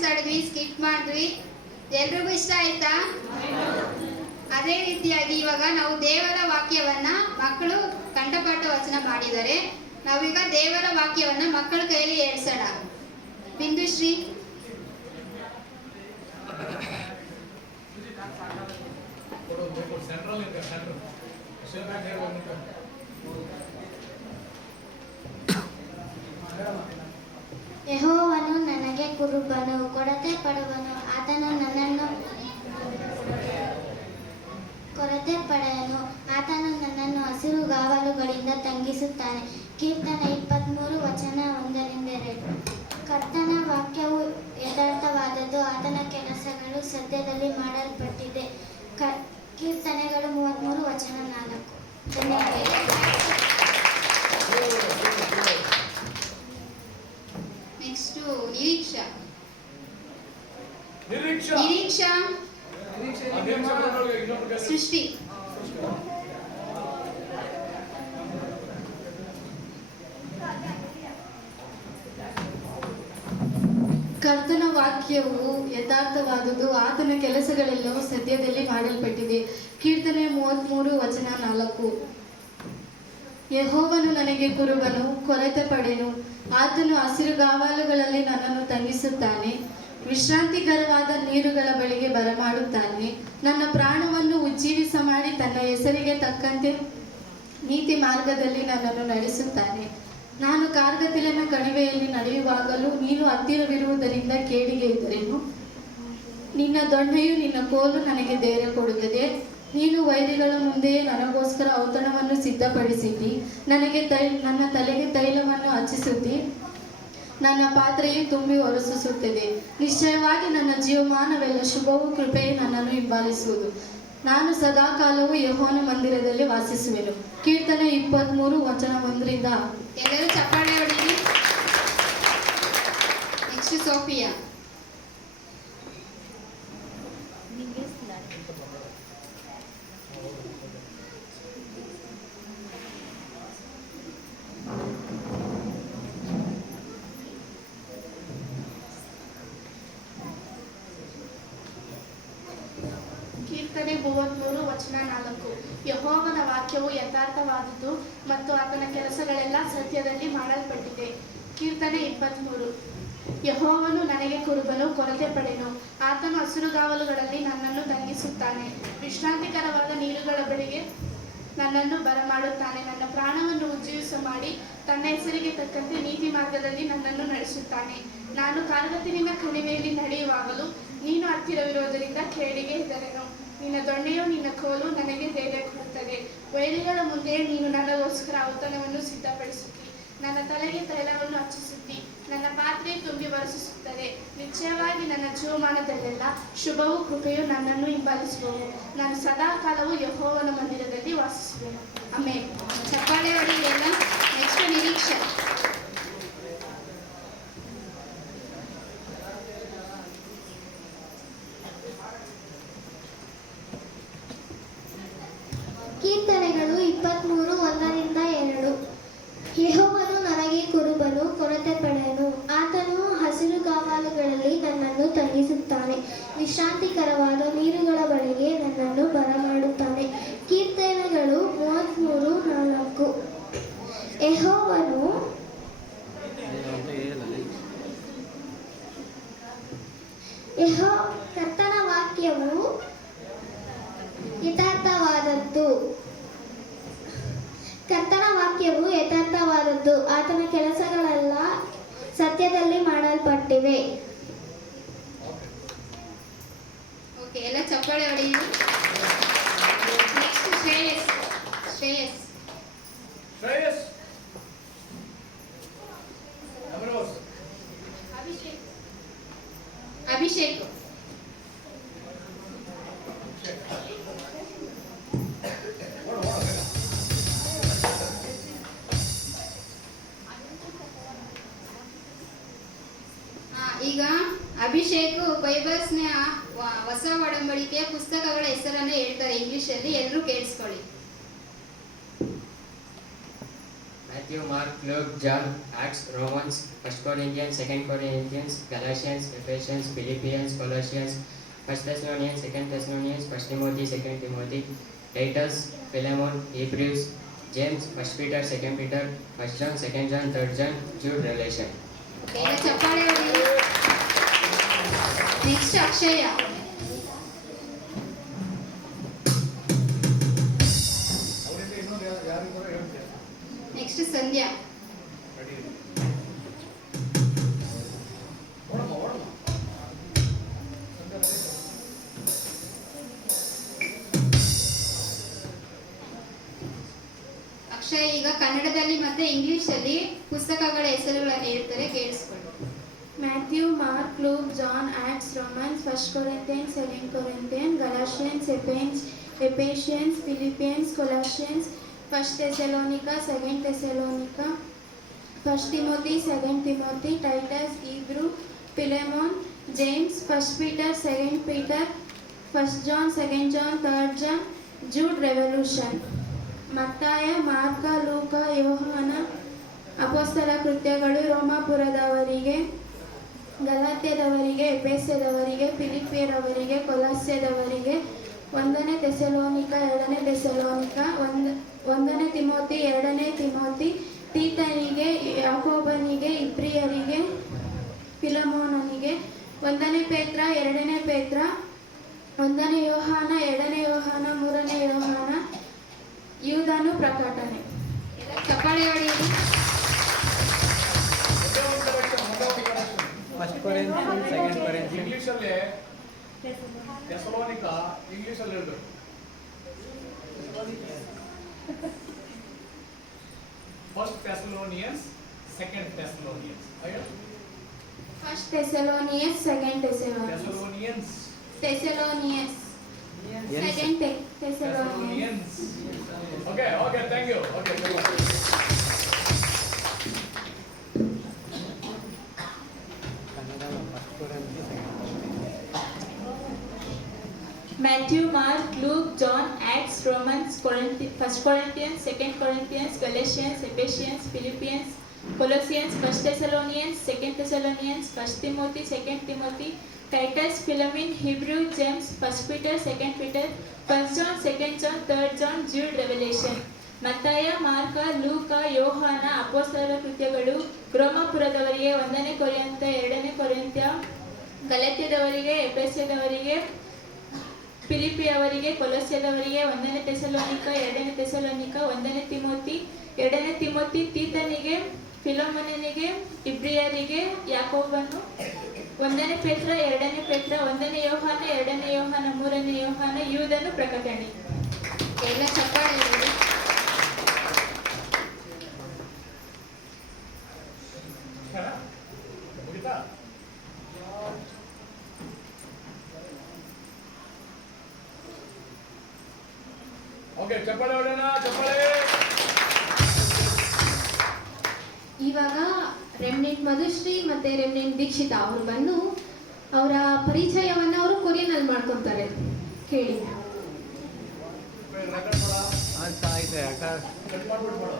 Dance ಆಡಿದ್ವಿ, skit ಮಾಡಿದ್ವಿ. ಎಲ್ರಿಗೂ ಇಷ್ಟ ಆಯ್ತಾ? ಅದೇ ರೀತಿಯಾಗಿ ಇವಾಗ ನಾವು ದೇವರ ವಾಕ್ಯವನ್ನ ಮಕ್ಕಳು ಕಂಠಪಾಠ ವಚನ ಮಾಡಿದ್ದಾರೆ. ನಾವೀಗ ದೇವರ ವಾಕ್ಯವನ್ನ ಮಕ್ಕಳ ಕೈಯಲ್ಲಿ ಹೇಳ್ಸೋಣ. ಬಿಂದುಶ್ರೀ. ಯೆಹೋವನು ನನಗೆ ಕುರುಬನು, ಕೊರತೆ ಪಡುವನು, ಆತನು ನನ್ನನ್ನು ಹಸಿರುಗಾವಲುಗಳಿಂದ ತಂಗಿಸುತ್ತಾನೆ. ಕೀರ್ತನೆ 23:1-2. ಕರ್ತನ ವಾಕ್ಯವು ಯಥಾರ್ಥವಾದದ್ದು, ಆತನ ಕೆಲಸಗಳು ಸತ್ಯದಲ್ಲಿ ಮಾಡಲ್ಪಟ್ಟಿದೆ. ಕೀರ್ತನೆಗಳು 33:4. ನೆಕ್ಸ್ಟ್ ನಿರೀಕ್ಷಾ ಸೃಷ್ಟಿ. ಕರ್ತನ ವಾಕ್ಯವು ಯಥಾರ್ಥವಾದುದು, ಆತನ ಕೆಲಸಗಳೆಲ್ಲವೂ ಸದ್ಯದಲ್ಲಿ ಮಾಡಲ್ಪಟ್ಟಿದೆ. ಕೀರ್ತನೆ 33:4. ಯೆಹೋವನು ನನಗೆ ಕುರುಬನು, ಕೊರತೆ ಪಡೆನು, ಆತನು ಹಸಿರುಗಾವಲುಗಳಲ್ಲಿ ನನ್ನನ್ನು ತಂಗಿಸುತ್ತಾನೆ, ವಿಶ್ರಾಂತಿಕರವಾದ ನೀರುಗಳ ಬಳಿಗೆ ಬರಮಾಡುತ್ತಾನೆ. ನನ್ನ ಪ್ರಾಣವನ್ನು ಉಜ್ಜೀವಿಸ ಮಾಡಿ ತನ್ನ ಹೆಸರಿಗೆ ತಕ್ಕಂತೆ ನೀತಿ ಮಾರ್ಗದಲ್ಲಿ ನನ್ನನ್ನು ನಡೆಸುತ್ತಾನೆ. ನಾನು ಕಾರ್ಗತಿಲಿನ ಕಣಿವೆಯಲ್ಲಿ ನಡೆಯುವಾಗಲೂ ನೀನು ಹತ್ತಿರವಿರುವುದರಿಂದ ಕೇಡಿಗೆ ಇದ್ದರೇನು. ನಿನ್ನ ದೊಣ್ಣೆಯು ನಿನ್ನ ಕೋಲು ನನಗೆ ಧೈರ್ಯ ಕೊಡುತ್ತದೆ. ನೀನು ವೈರಿಗಳ ಮುಂದೆಯೇ ನನಗೋಸ್ಕರ ಔತಣವನ್ನು ಸಿದ್ಧಪಡಿಸಿದ್ದಿ. ನನ್ನ ತಲೆಗೆ ತೈಲವನ್ನು ಹಚ್ಚಿಸುತ್ತಿ. ನನ್ನ ಪಾತ್ರೆಯು ತುಂಬಿ ಹೊರಸೂಸುತ್ತದೆ. ನಿಶ್ಚಯವಾಗಿ ನನ್ನ ಜೀವಮಾನವೆಲ್ಲ ಶುಭವೂ ಕೃಪೆಯು ನನ್ನನ್ನು ಹಿಂಬಾಲಿಸುವುದು. ನಾನು ಸದಾಕಾಲವೂ ಯೆಹೋವನ ಮಂದಿರದಲ್ಲಿ ವಾಸಿಸುವೆನು. ಕೀರ್ತನೆ 23:1-5. ಎಲ್ಲರೂ ಚಪ್ಪಾಳೆ ಹೊಡೀರಿ. Next Sophia. ಕೀರ್ತನೆ 33:4. ಯೆಹೋವನ ವಾಕ್ಯವು ಯಥಾರ್ಥವಾದುದು ಮತ್ತು ಆತನ ಕೆಲಸಗಳೆಲ್ಲ ಸತ್ಯದಲ್ಲಿ ಮಾಡಲ್ಪಟ್ಟಿದೆ. ಕೀರ್ತನೆ 23. ಯೆಹೋವನು ನನಗೆ ಕುರುಬನು, ಕೊರತೆ ಪಡೆನು, ಆತನು ಹಸಿರುಗಾವಲುಗಳಲ್ಲಿ ನನ್ನನ್ನು ತಂಗಿಸುತ್ತಾನೆ, ವಿಶ್ರಾಂತಿಕರವಾದ ನೀರುಗಳ ಬಳಿಗೆ ನನ್ನನ್ನು ಬರಮಾಡುತ್ತಾನೆ. ನನ್ನ ಪ್ರಾಣವನ್ನು ಉಜ್ಜೀವಿಸ ಮಾಡಿ ತನ್ನ ಹೆಸರಿಗೆ ತಕ್ಕಂತೆ ನೀತಿ ಮಾರ್ಗದಲ್ಲಿ ನನ್ನನ್ನು ನಡೆಸುತ್ತಾನೆ. ನಾನು ಕಾರ್ಗತಿಲಿನ ಕಣಿವೆಯಲ್ಲಿ ನಡೆಯುವಾಗಲೂ ನೀನು ಹತ್ತಿರವಿರುವುದರಿಂದ ಕೇಡಿಗೆ ಹೆದರೆನು. ನಿನ್ನ ದೊಣ್ಣೆಯು ನಿನ್ನ ಕೋಲು ನನಗೆ ಧೈರ್ಯ ಕೊಡುತ್ತದೆ. ವೈರಿಗಳ ಮುಂದೆ ನೀನು ನನಗೋಸ್ಕರ ಔತಣವನ್ನು ಸಿದ್ಧಪಡಿಸುತ್ತಿ. ನನ್ನ ತಲೆಗೆ ತೈಲವನ್ನು ಹಚ್ಚಿಸುತ್ತಿ. ನನ್ನ ಪಾತ್ರೆ ತುಂಬಿ ಬರಸುತ್ತದೆ. ನಿಶ್ಚಯವಾಗಿ ನನ್ನ ಜೀವಮಾನದಲ್ಲೆಲ್ಲ ಶುಭವೂ ಕೃಪೆಯು ನನ್ನನ್ನು ಹಿಂಬಾಲಿಸುವವು. ನಾನು ಸದಾ ಕಾಲವು ಯೆಹೋವನ ಮಂದಿರದಲ್ಲಿ ವಾಸಿಸುವೆನು. ಆಮೆನ್. ಚಪ್ಪಾಳೆ ಹೊಡೆಯಲ್ಲ. ನೆಕ್ಸ್ಟ್ ನಿರೀಕ್ಷಾ. ಕೀರ್ತನೆಗಳು 23:1-2. ಯೆಹೋವನು ನನಗೆ ಕುರುಬನು, ಕೊರತೆ ಪಡೆಯನು, ಆತನು ಹಸಿರುಗಾವಲುಗಳಲ್ಲಿ ನನ್ನನ್ನು ತಂಗಿಸುತ್ತಾನೆ, ವಿಶ್ರಾಂತಿಕರವಾದ ನೀರುಗಳ ಬಳಿಗೆ ನನ್ನನ್ನು ಬರಮಾಡುತ್ತಾನೆ. ಕೀರ್ತನೆಗಳು 33:4. ಕರ್ತನ ವಾಕ್ಯವು ಯಥಾರ್ಥವಾದದ್ದು. ಕರ್ತನ ವಾಕ್ಯವು ಯಥಾರ್ಥವಾದದ್ದು, ಆತನ ಕೆಲಸಗಳೆಲ್ಲ ಸತ್ಯದಲ್ಲಿ ಮಾಡಲ್ಪಟ್ಟಿವೆ. ಓಕೆ, ಎಲ್ಲ ಚಪ್ಪಾಳೆ ಹೊಡೆಯಿರಿ. ನೆಕ್ಸ್ಟ್ ಶ್ರೇಯಸ್. ಅಭಿಷೇಕ್. ಈಗ ಅಭಿಷೇಕ್ ಬೈಬಲ್ಸ್ನ ಹೊಸ ಒಡಂಬಡಿಕೆಯ ಪುಸ್ತಕಗಳ ಹೆಸರನ್ನು ಹೇಳ್ತಾರೆ ಇಂಗ್ಲಿಷಲ್ಲಿ. ಎಲ್ಲರೂ ಕೇಳಿಸ್ಕೊಳ್ಳಿ. Matthew, Mark, Luke, John, Acts, Romans, 1 Corinthians, 2 Corinthians, Galatians, Ephesians, Philippians, Colossians, 1 Thessalonians, 2 Thessalonians, 1 Timothy, 2 Timothy, Titus, Philemon, Hebrews, James, 1 Peter, 2 Peter, 1 John, 2 John, 3 John, Jude, Revelation. Okay, ಈಗ ಚಪ್ಪಾಳೆ ಹೊಡಿ. ನೆಕ್ಸ್ಟ್ ಅಕ್ಷಯ. ನೆಕ್ಸ್ಟ್ ಸಂಧ್ಯಾ. ಅಕ್ಷಯ್ ಈಗ ಕನ್ನಡದಲ್ಲಿ ಮತ್ತೆ ಇಂಗ್ಲಿಷಲ್ಲಿ ಪುಸ್ತಕಗಳ ಹೆಸರುಗಳನ್ನು ಹೇಳ್ತಾರೆ, ಕೇಳಿಸ್ಕೊಳ್ಳಿ. Matthew, Mark, Luke, John, Acts, Romans, 1 Corinthians, 2 Corinthians, Galatians, Ephesians, Philippians, Colossians, 1 Thessalonica, 2 Thessalonica, 1 Timothy, 2 Timothy, Titus, Hebrew, Philemon, James, 1 Peter, 2 Peter, 1 John, 2 John, 3 John, Jude, Revelation. ಮತ್ತಾಯ, ಮಾರ್ಕ, ಲೂಕ, ಯೋಹಾನ, ಅಪೊಸ್ತಲ ಕೃತ್ಯಗಳು, ರೋಮಾಪುರದವರಿಗೆ, ಗಲಾತ್ಯದವರಿಗೆ, ಎಫೆಸದವರಿಗೆ, ಫಿಲಿಪ್ಪಿಯರವರಿಗೆ, ಕೊಲಸ್ಯದವರಿಗೆ, 1 ಥೆಸಲೋನಿಕ, 2 ಥೆಸಲೋನಿಕ, 1 ತಿಮೋತಿ, 2 ತಿಮೋತಿ, ತೀತನಿಗೆ, ಯಾಕೋಬನಿಗೆ, ಇಬ್ರಿಯರಿಗೆ, ಫಿಲಮೋನನಿಗೆ, 1 ಪೇತ್ರ, 2 ಪೇತ್ರ, 1 ಯೋಹಾನ, 2 ಯೋಹಾನ, 3 ಯೋಹಾನ, ಯೂದನು, ಪ್ರಕಟಣೆ. ಚಪ್ಪಾಳೆ ಹೊಡಿ. First Corinthians, second Corinthians. ಇಂಗ್ಲಿಷಲ್ಲೇ ಥೆಸಲೋನಿಕ ಇಂಗ್ಲಿಷಲ್ಲಿ ಹೇಳ್ಬೇಕು. First Thessalonians, second Thessalonians. First Thessalonians, second Thessalonians, Thessalonians, second Thessalonians. Okay okay, thank you. Okay, Kannada first Corinthians, second. Matthew, Mark, Luke, John, Acts, Romans, 1 Corinthians, 2 Corinthians, Galatians, Ephesians, Philippians, Colossians, 1 Thessalonians, 2 Thessalonians, 1 Timothy, 2 Timothy, Titus, Philemon, Hebrew, James, 1 Peter, 2 Peter, 1 John, 2 John, 3 John, Jude, Revelation. ಮತ್ತಾಯ, mark, ಲೂಕ, ಯೋಹಾನ, ಅಪೊಸ್ತಲರ ಕೃತ್ಯಗಳು, ರೋಮಾಪುರದವರಿಗೆ, 1 ಕೊರಿಂಥ, 2 ಕೊರಿಂಥ, ಗಲಾತ್ಯದವರಿಗೆ, ಎಫೆಸದವರಿಗೆ, ಫಿಲಿಪ್ಪಿಯವರಿಗೆ, ಕೊಲಸ್ಯದವರಿಗೆ, 1 Thessalonica, 2 Thessalonica, 1 Timothy, 2 Timothy, ತೀತನಿಗೆ, ಫಿಲೋಮೋನನಿಗೆ, ಇಬ್ರಿಯರಿಗೆ, ಯಾಕೋಬನು, 1 ಪೇತ್ರ, 2 ಪೇತ್ರ, 1 ಯೋಹಾನ, 2 ಯೋಹಾನ, 3 ಯೋಹಾನ, ಯೂದನು, ಪ್ರಕಟಣೆ. ಎಲ್ಲ ಚಪ್ಪಾಳೆ ಹೊಡಿ. ಮುಗಿತಾ? ಓಕೆ, ಚಪ್ಪಾಳೆ ಹೊಡೆಯೋಣ, ಚಪ್ಪಾಳೆ. ಇವಾಗ ರೆಮ್ನೆಂಟ್ ಮಧುಶ್ರೀ ಮತ್ತೆ ರೆಮ್ನೆಂಟ್ ದೀಕ್ಷಿತಾ ಅವರು ಬಂದು ಅವರ ಪರಿಚಯವನ್ನ ಅವರು ಕೊರಿಯನಲ್ಲಿ ಮಾಡ್ಕೊತಾರೆ, ಕೇಳಿ. ರೆಕಾರ್ಡ್ ಮಾಡ, ಆಯ್ತು, ಅಕ್ಕ ಕಟ್ ಮಾಡ್ಬಿಟ್ಟು ಮಾಡು.